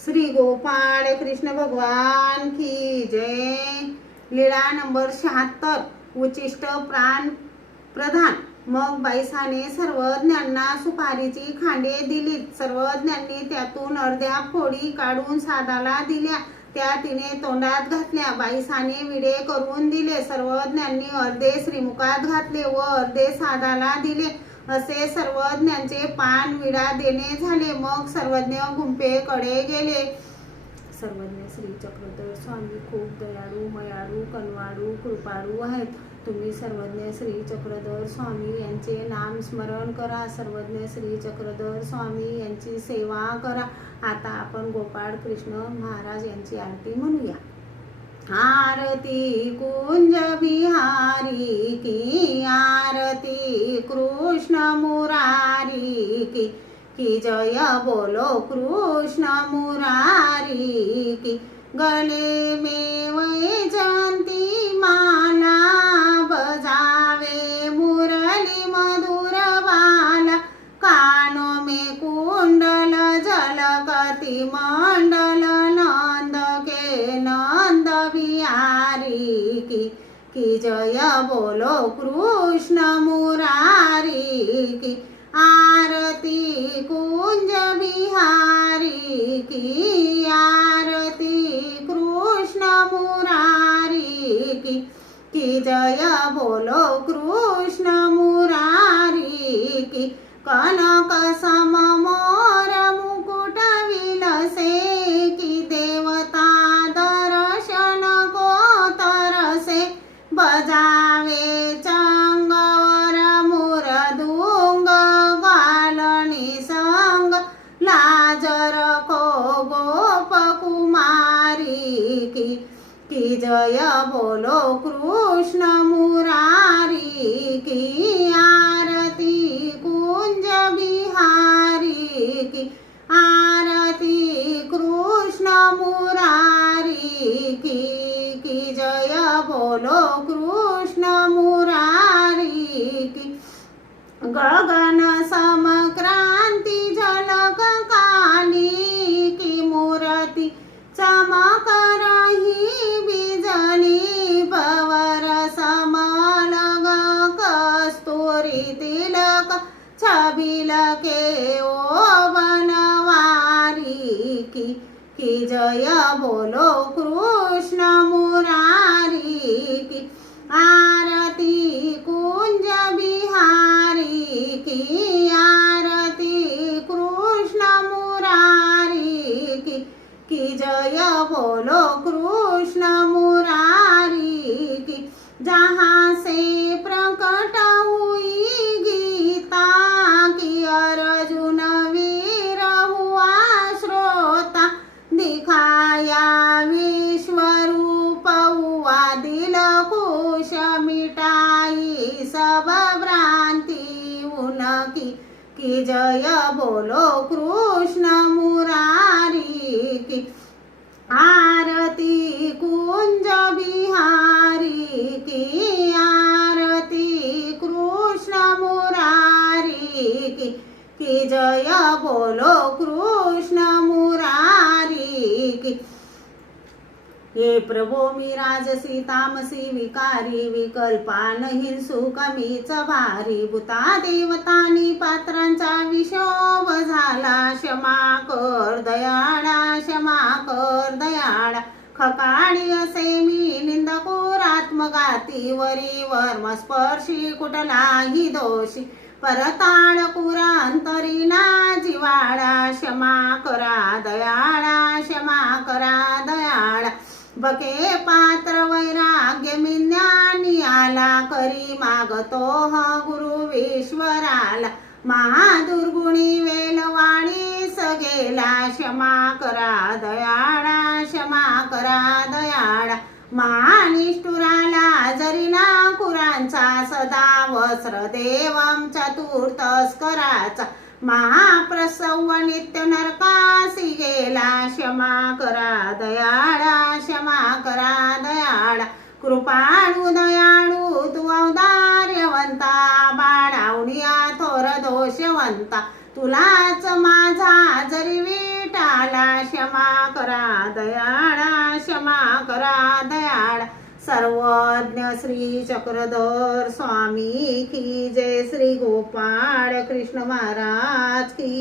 श्री गोपाळ कृष्ण भगवान की जय। लीळा नंबर 76 उचिष्ट प्राण प्रधान। मग बाईसाने सर्वज्ञांना सुपारीची खांडे दिलीत। सर्वज्ञांनी त्यातून अर्ध्या फोडी काढून साधाला दिल्या, त्या तिने तोंडात घातल्या। बाईसाने विडे करून दिले। सर्वज्ञांनी अर्धे श्रीमुखात घातले व अर्धे साधाला दिले। असे सर्वज्ञांचे पान विडा देणे झाले। मग सर्वज्ञ गुंफेकडे गेले। सर्वज्ञ श्री चक्रधर स्वामी खूप दयाळू, मयाळू, कनवाळू, कृपाळू आहेत। तुम्ही सर्वज्ञ श्री चक्रधर स्वामी यांचे नाम स्मरण करा। सर्वज्ञ श्री चक्रधर स्वामी यांची सेवा करा। आता आपण गोपाळ कृष्ण महाराज यांची आरती म्हणूया। आरती कुंज बिहारी की, आरती कृष्ण मुरारी की जय बोलो कृष्ण मुरारी की। गले में वैजयंती माला, बजावे मुरली मधुर बाला। कानों में कुंडल झलकती मंडल, नंद के नंद बिहारी की जय बोलो कृष्ण मुरारी की। आरती कुंज बिहारी की, आरती कृष्ण मुरारी की जय बोलो कृष्ण मुरारी की। कनक सम मोर मुकुट विलसे की, देवता दर्शन को तरसे। बजावे चंगवर मुरदुंग, गालनी संग लाजर को गोप कुमारी की जय बोलो कृष्ण मुरारी की। आरती कुंज बिहारी की, आरती कृष्ण मुरारी की जय बोलो कृष्ण मुरारी की। गगन सम क्रांति झलक काली की, मूर्ति चमक रही बिजली। भंवर सम लग कस्तूरी तिलक, छबिल के ओ बनवारी की जय बोलो कृष्ण मुरारी की। आरती कुंज बिहारी की, आरती कृष्ण मुरारी की जय बोलो कृष्ण मुरारी की। जहाँ से प्रकट हुई गीता की, अर्जुन वीर हुआ श्रोता। दिखाया विश्व रूप हुआ दिल खुश, मिटाई सब भ्रांति उनकी की जय बोलो कृष्ण मुरारी की। आरती कुंज बिहारी की, आरती कृष्ण मुरारी की जय बोलो कृष्ण मुरारी की। हे प्रभो मी राजसी तामसी विकारी, विकल्पान हिंसू कमीच भारी। भूता देवतानी पात्रांचा विशोभ झाला, क्षमा कर दयाळा, क्षमा कर दयाळा। खकाळी असे मी निंदकोर आत्मघाती, वरी वर्मस्पर्शी कुठलाही दोषी। परताळ कुरांतरी ना जिवाळा, क्षमा करा दयाळा, क्षमा करा दयाळा। बके पात्र वैराग्य मी ज्ञानी आला, करी मागतो ह गुरु ईश्वराला। महादुर्गुणी वेलवाळीस गेला, क्षमा करा दयाळा, क्षमा करा दयाळा। महानिष्ठुराला जरीना कुरांचा, सदा वस्त्र देवम चतुर्थस्कराचा। महाप्रसव नित्य नरकासी गेला, क्षमा करा दयाळा, क्षमा करा दयाळा। कृपाळू दयाळू तू औदार्यवंता, बाळावणिया थोर दोषवंता। तुलाच माझा जरी विटा दयाळा क्षमा करा दयाळा क्षमा करा दयाळा सर्वज्ञ श्री चक्रधर स्वामी की जय श्री गोपाळ कृष्ण महाराज की